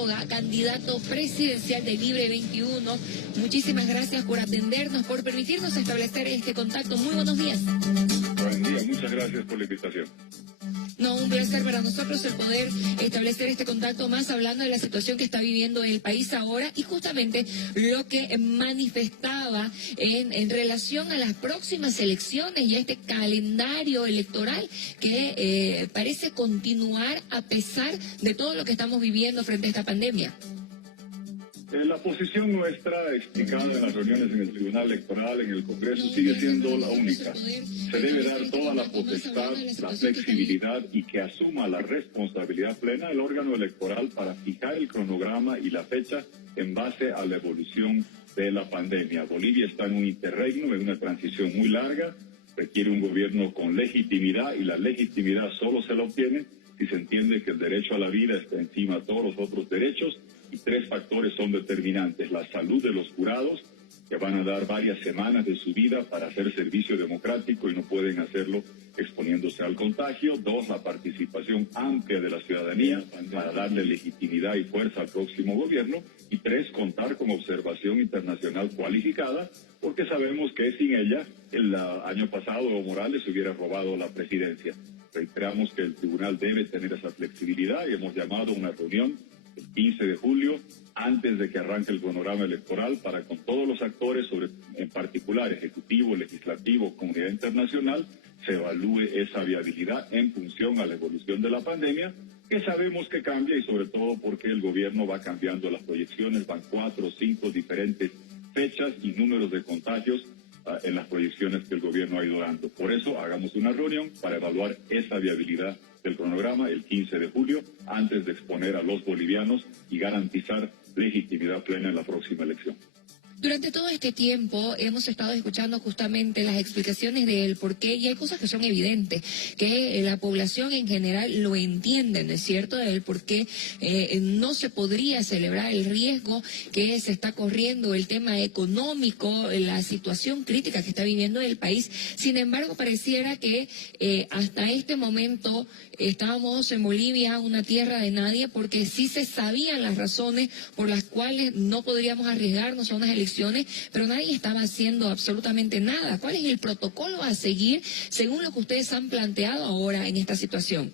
Candidato presidencial de Libre 21, muchísimas gracias por atendernos, por permitirnos establecer este contacto. Muy buenos días. Buen día, muchas gracias por la invitación. No, un placer para nosotros el poder establecer este contacto, más hablando de la situación que está viviendo el país ahora y justamente lo que manifestaba en relación a las próximas elecciones y a este calendario electoral que parece continuar a pesar de todo lo que estamos viviendo frente a esta pandemia. La posición nuestra, explicada en las reuniones en el Tribunal Electoral, en el Congreso, sigue siendo la única. Se debe dar toda la potestad, la flexibilidad y que asuma la responsabilidad plena el órgano electoral para fijar el cronograma y la fecha en base a la evolución de la pandemia. Bolivia está en un interregno, en una transición muy larga, requiere un gobierno con legitimidad y la legitimidad solo se la obtiene si se entiende que el derecho a la vida está encima de todos los otros derechos. Y tres factores son determinantes: la salud de los jurados, que van a dar varias semanas de su vida para hacer servicio democrático y no pueden hacerlo exponiéndose al contagio; dos, la participación amplia de la ciudadanía para darle legitimidad y fuerza al próximo gobierno; y tres, contar con observación internacional cualificada, porque sabemos que sin ella, el año pasado Evo Morales hubiera robado la presidencia. Reiteramos que el tribunal debe tener esa flexibilidad y hemos llamado a una reunión el 15 de julio, antes de que arranque el cronograma electoral, para con todos los actores, en particular ejecutivo, legislativo, comunidad internacional, se evalúe esa viabilidad en función a la evolución de la pandemia, que sabemos que cambia y sobre todo porque el gobierno va cambiando las proyecciones, van 4 o 5 diferentes fechas y números de contagios en las proyecciones que el gobierno ha ido dando. Por eso hagamos una reunión para evaluar esa viabilidad del cronograma el 15 de julio, antes de exponer a los bolivianos y garantizar legitimidad plena en la próxima elección. Durante todo este tiempo hemos estado escuchando justamente las explicaciones del por qué, y hay cosas que son evidentes, que la población en general lo entiende, ¿no es cierto?, del por qué no se podría celebrar, el riesgo que se está corriendo, el tema económico, la situación crítica que está viviendo el país. Sin embargo, pareciera que hasta este momento estábamos en Bolivia, una tierra de nadie, porque sí se sabían las razones por las cuales no podríamos arriesgarnos a unas elecciones, pero nadie estaba haciendo absolutamente nada. ¿Cuál es el protocolo a seguir según lo que ustedes han planteado ahora en esta situación?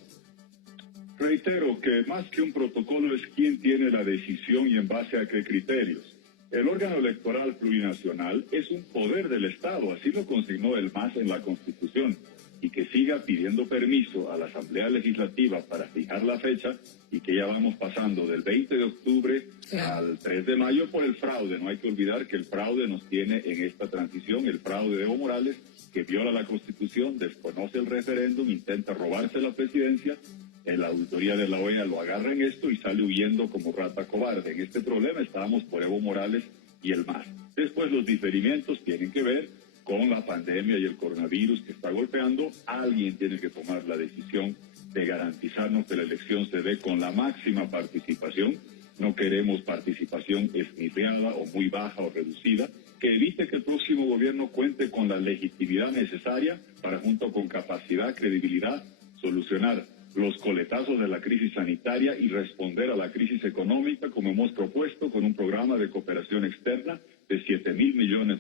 Reitero que más que un protocolo es quién tiene la decisión y en base a qué criterios. El órgano electoral plurinacional es un poder del Estado, así lo consignó el MAS en la Constitución, y que siga pidiendo permiso a la Asamblea Legislativa para fijar la fecha, y que ya vamos pasando del 20 de octubre al 3 de mayo por el fraude. No hay que olvidar que el fraude nos tiene en esta transición, el fraude de Evo Morales, que viola la Constitución, desconoce el referéndum, intenta robarse la presidencia. La auditoría de la OEA lo agarra en esto y sale huyendo como rata cobarde. En este problema estábamos por Evo Morales y el MAS. Después los diferimientos tienen que ver con la pandemia y el coronavirus que está golpeando. Alguien tiene que tomar la decisión de garantizarnos que la elección se dé con la máxima participación. No queremos participación esnifeada o muy baja o reducida, que evite que el próximo gobierno cuente con la legitimidad necesaria para, junto con capacidad, credibilidad, solucionar los coletazos de la crisis sanitaria y responder a la crisis económica, como hemos propuesto, con un programa de cooperación externa de $7.000 millones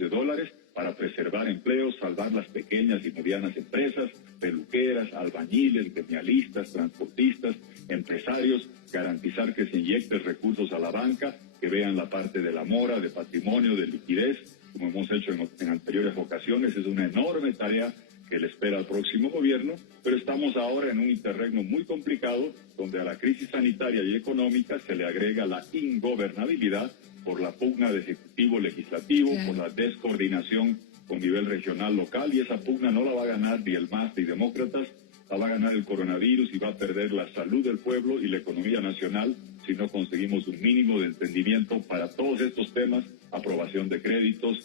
para preservar empleos, salvar las pequeñas y medianas empresas, peluqueras, albañiles, gremialistas, transportistas, empresarios, garantizar que se inyecten recursos a la banca, que vean la parte de la mora, de patrimonio, de liquidez, como hemos hecho en anteriores ocasiones. Es una enorme tarea que le espera al próximo gobierno, pero estamos ahora en un interregno muy complicado, donde a la crisis sanitaria y económica se le agrega la ingobernabilidad por la pugna de ejecutivo-legislativo, por la descoordinación con nivel regional, local, y esa pugna no la va a ganar ni el MAS ni demócratas, la va a ganar el coronavirus y va a perder la salud del pueblo y la economía nacional si no conseguimos un mínimo de entendimiento para todos estos temas: aprobación de créditos,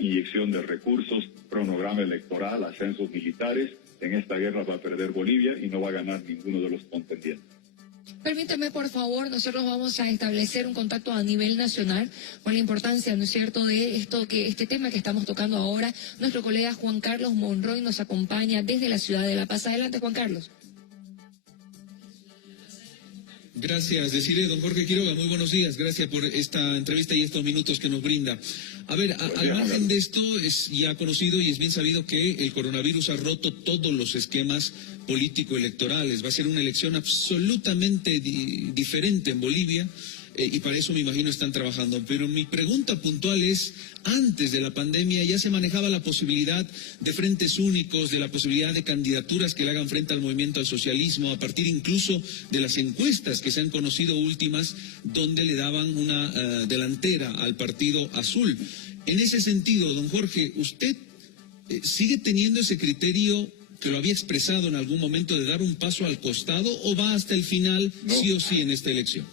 inyección de recursos, cronograma electoral, ascensos militares. En esta guerra va a perder Bolivia y no va a ganar ninguno de los contendientes. Permíteme, por favor, nosotros vamos a establecer un contacto a nivel nacional con la importancia, ¿no es cierto?, de este tema que estamos tocando ahora. Nuestro colega Juan Carlos Monroy nos acompaña desde la ciudad de La Paz. Adelante, Juan Carlos. Gracias, Desiree. Don Jorge Quiroga, muy buenos días. Gracias por esta entrevista y estos minutos que nos brinda. A ver, al margen de esto, es ya conocido y es bien sabido que el coronavirus ha roto todos los esquemas político-electorales. Va a ser una elección absolutamente diferente en Bolivia. Y para eso me imagino están trabajando. Pero mi pregunta puntual es, antes de la pandemia ya se manejaba la posibilidad de frentes únicos, de la posibilidad de candidaturas que le hagan frente al movimiento al socialismo, a partir incluso de las encuestas que se han conocido últimas, donde le daban una delantera al Partido Azul. En ese sentido, don Jorge, ¿usted sigue teniendo ese criterio que lo había expresado en algún momento de dar un paso al costado o va hasta el final, no, sí o sí, en esta elección?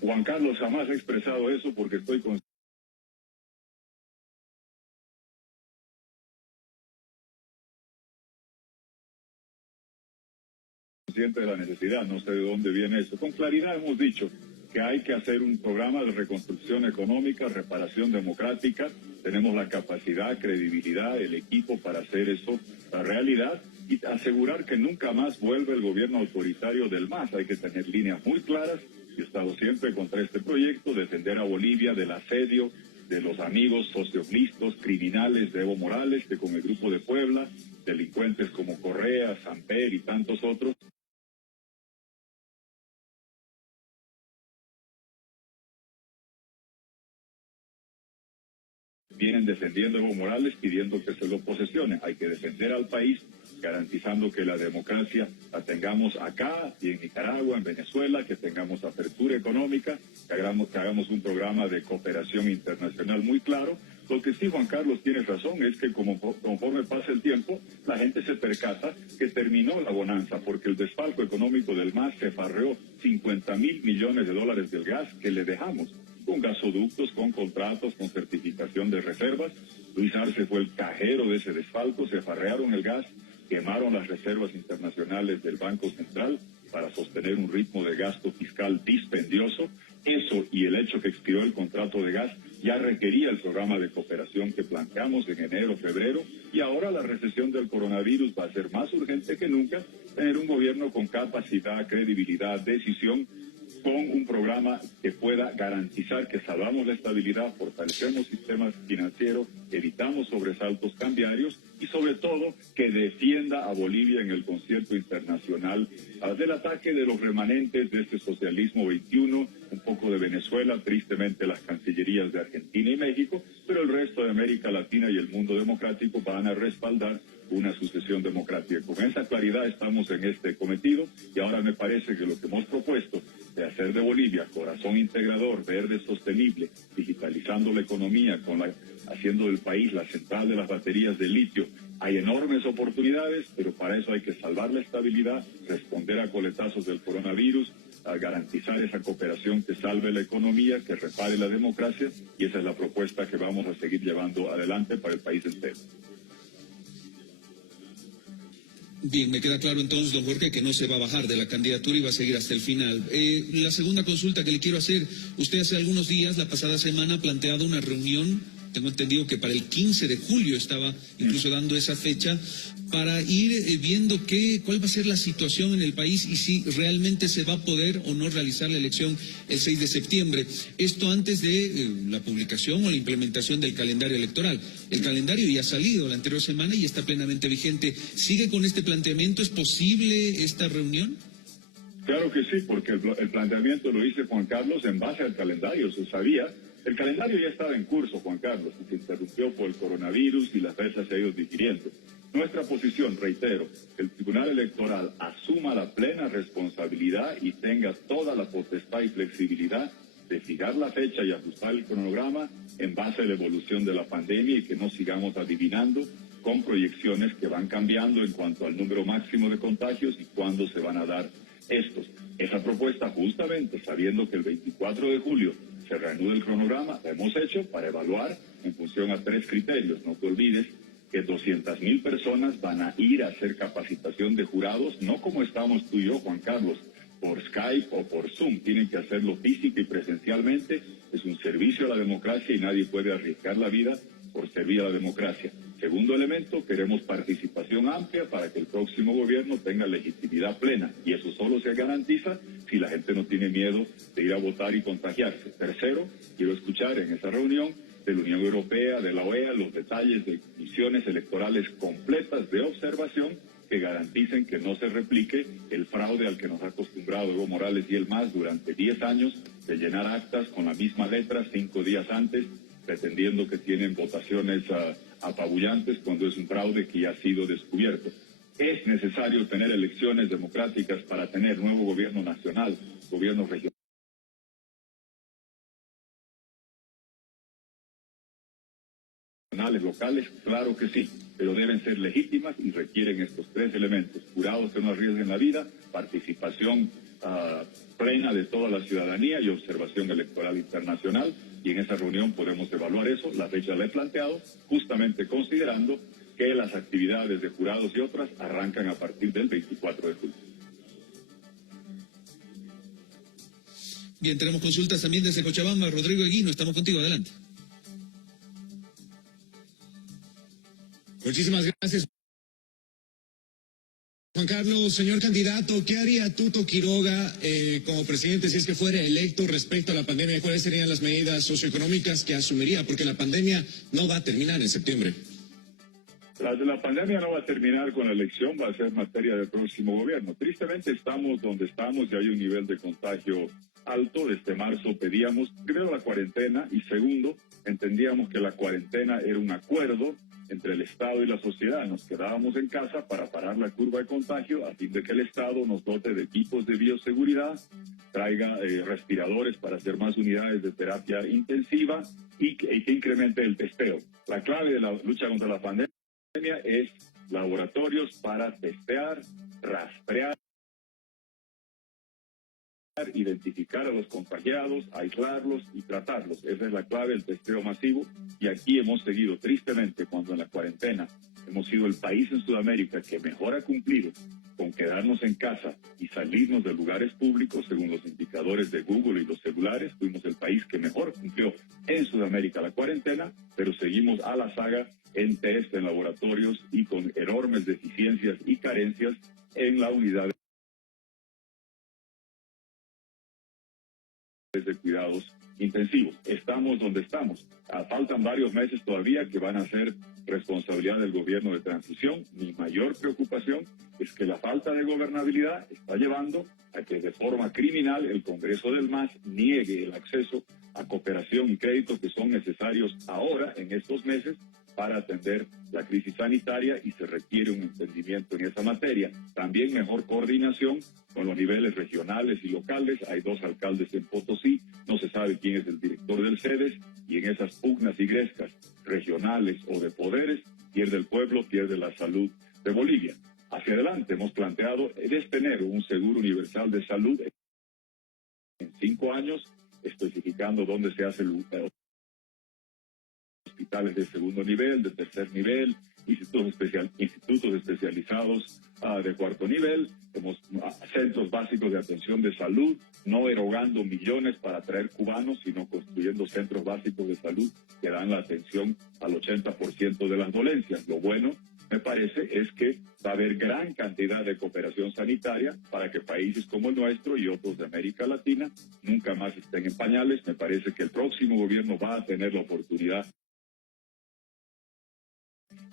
Juan Carlos, jamás he expresado eso porque estoy consciente de la necesidad, no sé de dónde viene eso. Con claridad hemos dicho que hay que hacer un programa de reconstrucción económica, reparación democrática, tenemos la capacidad, credibilidad, el equipo para hacer eso la realidad y asegurar que nunca más vuelve el gobierno autoritario del MAS. Hay que tener líneas muy claras. Yo he estado siempre contra este proyecto, defender a Bolivia del asedio de los amigos socios listos, criminales de Evo Morales, que con el Grupo de Puebla, delincuentes como Correa, Samper y tantos otros, vienen defendiendo a Evo Morales pidiendo que se lo posesione. Hay que defender al país, garantizando que la democracia la tengamos acá y en Nicaragua, en Venezuela, que tengamos apertura económica, que hagamos un programa de cooperación internacional muy claro. Lo que sí, Juan Carlos, tienes razón, es que conforme pasa el tiempo, la gente se percata que terminó la bonanza, porque el desfalco económico del MAS se farreó 50.000 millones de dólares del gas que le dejamos, con gasoductos, con contratos, con certificación de reservas. Luis Arce fue el cajero de ese desfalco, se farrearon el gas, quemaron las reservas internacionales del Banco Central para sostener un ritmo de gasto fiscal dispendioso. Eso y el hecho que expiró el contrato de gas ya requería el programa de cooperación que planteamos en enero, febrero, y ahora la recesión del coronavirus va a ser más urgente que nunca tener un gobierno con capacidad, credibilidad, decisión, con un programa que pueda garantizar que salvamos la estabilidad, fortalecemos sistemas financieros, evitamos sobresaltos cambiarios y sobre todo que defienda a Bolivia en el concierto internacional del ataque de los remanentes de este socialismo 21, un poco de Venezuela, tristemente las cancillerías de Argentina y México, pero el resto de América Latina y el mundo democrático van a respaldar una sucesión democrática. Con esa claridad estamos en este cometido y ahora me parece que lo que hemos propuesto de hacer de Bolivia corazón integrador, verde, sostenible, digitalizando la economía, haciendo del país la central de las baterías de litio. Hay enormes oportunidades, pero para eso hay que salvar la estabilidad, responder a coletazos del coronavirus, a garantizar esa cooperación que salve la economía, que repare la democracia, y esa es la propuesta que vamos a seguir llevando adelante para el país entero. Bien, me queda claro entonces, don Jorge, que no se va a bajar de la candidatura y va a seguir hasta el final. La segunda consulta que le quiero hacer, usted hace algunos días, la pasada semana, ha planteado una reunión, tengo entendido que para el 15 de julio estaba incluso dando esa fecha, para ir viendo cuál va a ser la situación en el país y si realmente se va a poder o no realizar la elección el 6 de septiembre. Esto antes de la publicación o la implementación del calendario electoral. El calendario ya ha salido la anterior semana y está plenamente vigente. ¿Sigue con este planteamiento? ¿Es posible esta reunión? Claro que sí, porque el planteamiento lo hice, Juan Carlos, en base al calendario. Se sabía, el calendario ya estaba en curso, Juan Carlos, y se interrumpió por el coronavirus y la fecha se ha ido difiriendo. Nuestra posición, reitero, que el Tribunal Electoral asuma la plena responsabilidad y tenga toda la potestad y flexibilidad de fijar la fecha y ajustar el cronograma en base a la evolución de la pandemia y que no sigamos adivinando con proyecciones que van cambiando en cuanto al número máximo de contagios y cuándo se van a dar estos. Esa propuesta, justamente sabiendo que el 24 de julio se reanuda el cronograma, la hemos hecho para evaluar en función a 3 criterios. No te olvides que 200.000 personas van a ir a hacer capacitación de jurados, no como estamos tú y yo, Juan Carlos, por Skype o por Zoom. Tienen que hacerlo física y presencialmente. Es un servicio a la democracia y nadie puede arriesgar la vida por servir a la democracia. Segundo elemento, queremos participación amplia para que el próximo gobierno tenga legitimidad plena, y eso solo se garantiza si la gente no tiene miedo de ir a votar y contagiarse. Tercero, quiero escuchar en esa reunión de la Unión Europea, de la OEA, los detalles de misiones electorales completas de observación que garanticen que no se replique el fraude al que nos ha acostumbrado Evo Morales y el MAS durante 10 años, de llenar actas con la misma letra 5 días antes, pretendiendo que tienen votaciones apabullantes cuando es un fraude que ya ha sido descubierto. Es necesario tener elecciones democráticas para tener nuevo gobierno nacional, gobierno regional. Locales, claro que sí, pero deben ser legítimas y requieren estos 3 elementos: jurados que no arriesguen la vida, participación plena de toda la ciudadanía y observación electoral internacional, y en esa reunión podemos evaluar eso. La fecha la he planteado justamente considerando que las actividades de jurados y otras arrancan a partir del 24 de julio. Bien, tenemos consultas también desde Cochabamba. Rodrigo Eguino, estamos contigo, adelante. Muchísimas gracias, Juan Carlos. Señor candidato, ¿qué haría Tuto Quiroga como presidente si es que fuera electo respecto a la pandemia? ¿Cuáles serían las medidas socioeconómicas que asumiría? Porque la pandemia no va a terminar en septiembre. La pandemia no va a terminar con la elección, va a ser materia del próximo gobierno. Tristemente estamos donde estamos y hay un nivel de contagio alto. Desde marzo pedíamos, primero, la cuarentena, y segundo, entendíamos que la cuarentena era un acuerdo entre el Estado y la sociedad. Nos quedábamos en casa para parar la curva de contagio a fin de que el Estado nos dote de equipos de bioseguridad, traiga respiradores para hacer más unidades de terapia intensiva y que incremente el testeo. La clave de la lucha contra la pandemia es laboratorios para testear, rastrear, identificar a los contagiados, aislarlos y tratarlos. Esa es la clave del testeo masivo, y aquí hemos seguido tristemente, cuando en la cuarentena hemos sido el país en Sudamérica que mejor ha cumplido con quedarnos en casa y salirnos de lugares públicos. Según los indicadores de Google y los celulares, fuimos el país que mejor cumplió en Sudamérica la cuarentena, pero seguimos a la saga en test, en laboratorios, y con enormes deficiencias y carencias en la unidad de cuidados intensivos. Estamos donde estamos. Faltan varios meses todavía que van a ser responsabilidad del gobierno de transición. Mi mayor preocupación es que la falta de gobernabilidad está llevando a que de forma criminal el Congreso del MAS niegue el acceso a cooperación y crédito que son necesarios ahora, en estos meses, para atender la crisis sanitaria, y se requiere un entendimiento en esa materia. También mejor coordinación con los niveles regionales y locales. Hay 2 alcaldes en Potosí, no se sabe quién es el director del CEDES, y en esas pugnas y grescas regionales o de poderes, pierde el pueblo, pierde la salud de Bolivia. Hacia adelante hemos planteado es tener un seguro universal de salud en 5 años, especificando dónde se hace el hospitales de segundo nivel, de tercer nivel, institutos especializados de cuarto nivel. Tenemos centros básicos de atención de salud, no erogando millones para traer cubanos, sino construyendo centros básicos de salud que dan la atención al 80% de las dolencias. Lo bueno, me parece, es que va a haber gran cantidad de cooperación sanitaria para que países como el nuestro y otros de América Latina nunca más estén en pañales. Me parece que el próximo gobierno va a tener la oportunidad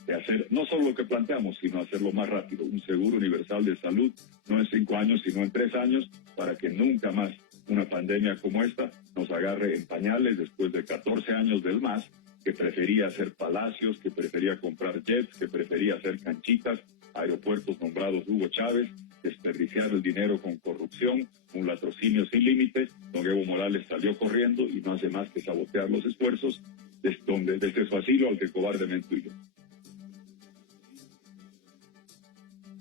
de hacer no solo lo que planteamos, sino hacerlo más rápido. Un seguro universal de salud, no en 5 años, sino en 3 años, para que nunca más una pandemia como esta nos agarre en pañales después de 14 años del MAS, que prefería hacer palacios, que prefería comprar jets, que prefería hacer canchitas, aeropuertos nombrados Hugo Chávez, desperdiciar el dinero con corrupción, un latrocinio sin límite. Don Evo Morales salió corriendo y no hace más que sabotear los esfuerzos desde su asilo al que cobardemente huyó.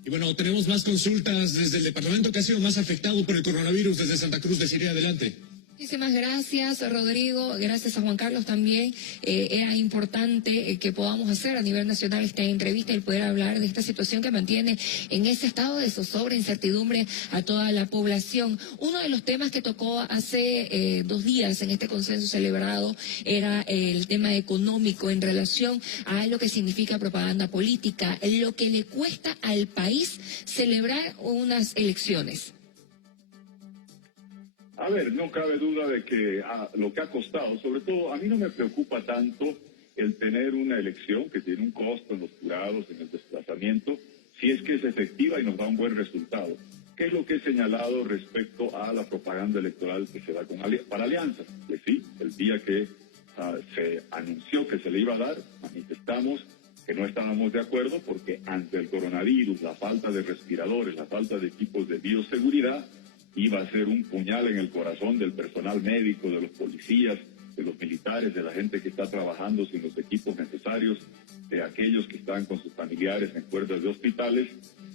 Y bueno, tenemos más consultas desde el departamento que ha sido más afectado por el coronavirus, desde Santa Cruz. Deciría, adelante. Muchísimas gracias, Rodrigo. Gracias a Juan Carlos también. Era importante que podamos hacer a nivel nacional esta entrevista y poder hablar de esta situación que mantiene en ese estado de zozobra, incertidumbre a toda la población. Uno de los temas que tocó hace 2 días en este consenso celebrado era el tema económico en relación a lo que significa propaganda política, lo que le cuesta al país celebrar unas elecciones. A ver, no cabe duda de que lo que ha costado, sobre todo, a mí no me preocupa tanto el tener una elección que tiene un costo en los jurados, en el desplazamiento, si es que es efectiva y nos da un buen resultado. ¿Qué es lo que he señalado respecto a la propaganda electoral que se da para alianzas? Que sí, el día que se anunció que se le iba a dar, manifestamos que no estábamos de acuerdo porque ante el coronavirus, la falta de respiradores, la falta de equipos de bioseguridad, iba a ser un puñal en el corazón del personal médico, de los policías, de los militares, de la gente que está trabajando sin los equipos necesarios, de aquellos que están con sus familiares en puertas de hospitales,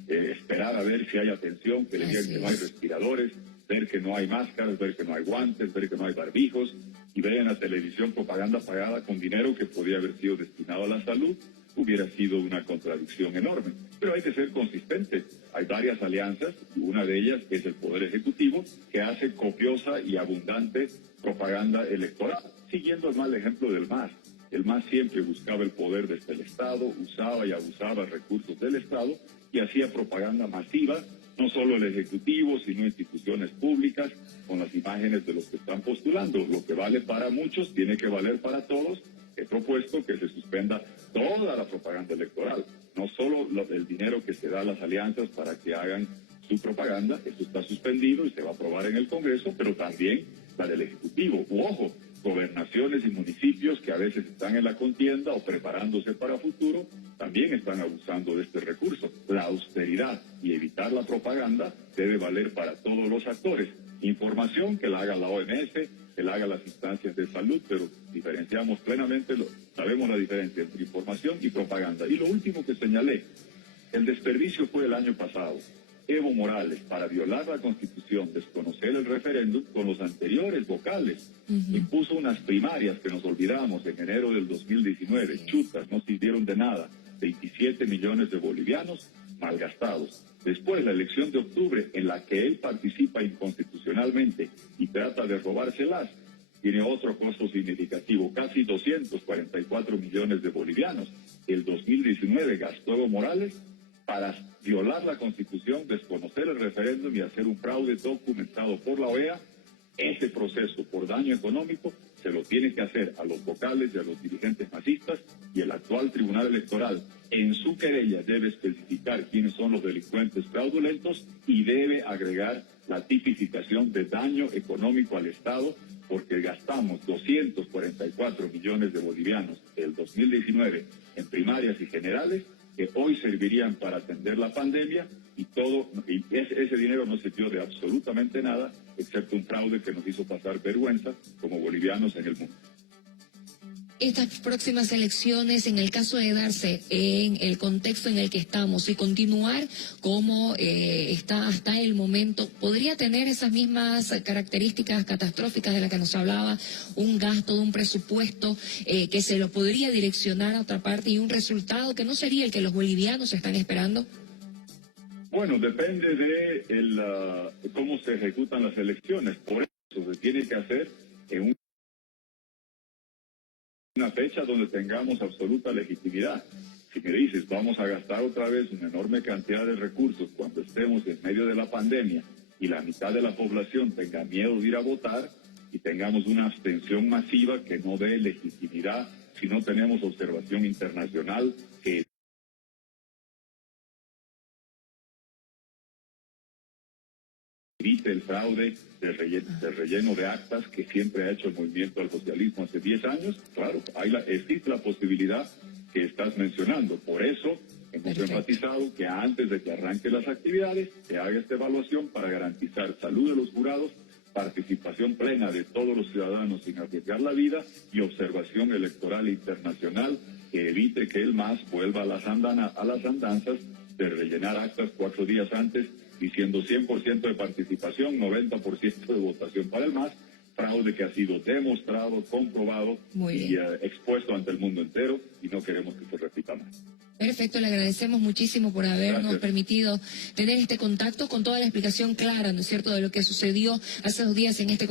esperar a ver si hay atención, que le digan que no hay respiradores, ver que no hay máscaras, ver que no hay guantes, ver que no hay barbijos, y ver en la televisión propaganda pagada con dinero que podía haber sido destinado a la salud, hubiera sido una contradicción enorme. Pero hay que ser consistente. Hay varias alianzas, y una de ellas es el Poder Ejecutivo, que hace copiosa y abundante propaganda electoral, siguiendo el mal ejemplo del MAS. El MAS siempre buscaba el poder desde el Estado, usaba y abusaba recursos del Estado y hacía propaganda masiva, no solo el Ejecutivo, sino instituciones públicas, con las imágenes de los que están postulando. Lo que vale para muchos tiene que valer para todos. He propuesto que se suspenda toda la propaganda electoral, no solo el dinero que se da a las alianzas para que hagan su propaganda, esto está suspendido y se va a aprobar en el Congreso, pero también la del Ejecutivo. Ojo, gobernaciones y municipios que a veces están en la contienda o preparándose para futuro, también están abusando de este recurso. La austeridad y evitar la propaganda debe valer para todos los actores. Información que la haga la OMS, que la haga las instancias de salud, pero diferenciamos plenamente, sabemos la diferencia entre información y propaganda. Y lo último que señalé, el desperdicio fue el año pasado. Evo Morales, para violar la Constitución, desconocer el referéndum con los anteriores vocales, impuso unas primarias que nos olvidamos en enero del 2019, chutas, no sirvieron de nada, 27 millones de bolivianos malgastados. Después, la elección de octubre, en la que él participa inconstitucionalmente y trata de robárselas, tiene otro costo significativo, casi 244 millones de bolivianos. El 2019 gastó Evo Morales para violar la Constitución, desconocer el referéndum y hacer un fraude documentado por la OEA. Ese proceso por daño económico se lo tiene que hacer a los vocales y a los dirigentes masistas, y el actual Tribunal Electoral en su querella debe especificar quiénes son los delincuentes fraudulentos y debe agregar la tipificación de daño económico al Estado, porque gastamos 244 millones de bolivianos el 2019 en primarias y generales que hoy servirían para atender la pandemia, y ese dinero no sirvió de absolutamente nada, excepto un fraude que nos hizo pasar vergüenza como bolivianos en el mundo. Estas próximas elecciones, en el caso de darse en el contexto en el que estamos y continuar como está hasta el momento, ¿podría tener esas mismas características catastróficas de las que nos hablaba? Un gasto de un presupuesto que se lo podría direccionar a otra parte y un resultado que no sería el que los bolivianos están esperando. Bueno, depende de cómo se ejecutan las elecciones. Por eso se tiene que hacer en una fecha donde tengamos absoluta legitimidad. Si me dices, vamos a gastar otra vez una enorme cantidad de recursos cuando estemos en medio de la pandemia y la mitad de la población tenga miedo de ir a votar y tengamos una abstención masiva que no dé legitimidad, si no tenemos observación internacional que evite el fraude del relleno de actas que siempre ha hecho el movimiento al socialismo hace 10 años, claro, existe la posibilidad que estás mencionando. Por eso hemos enfatizado que antes de que arranquen las actividades se haga esta evaluación para garantizar salud de los jurados, participación plena de todos los ciudadanos sin arriesgar la vida y observación electoral internacional que evite que el MAS vuelva a las andanzas de rellenar actas 4 días antes, diciendo 100% de participación, 90% de votación para el MAS, fraude que ha sido demostrado, comprobado y expuesto ante el mundo entero, y no queremos que se repita más. Perfecto, le agradecemos muchísimo por habernos permitido tener este contacto con toda la explicación clara, ¿no es cierto?, de lo que sucedió hace 2 días en este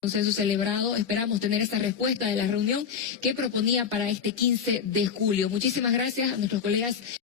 consenso celebrado. Esperamos tener esa respuesta de la reunión que proponía para este 15 de julio. Muchísimas gracias a nuestros colegas.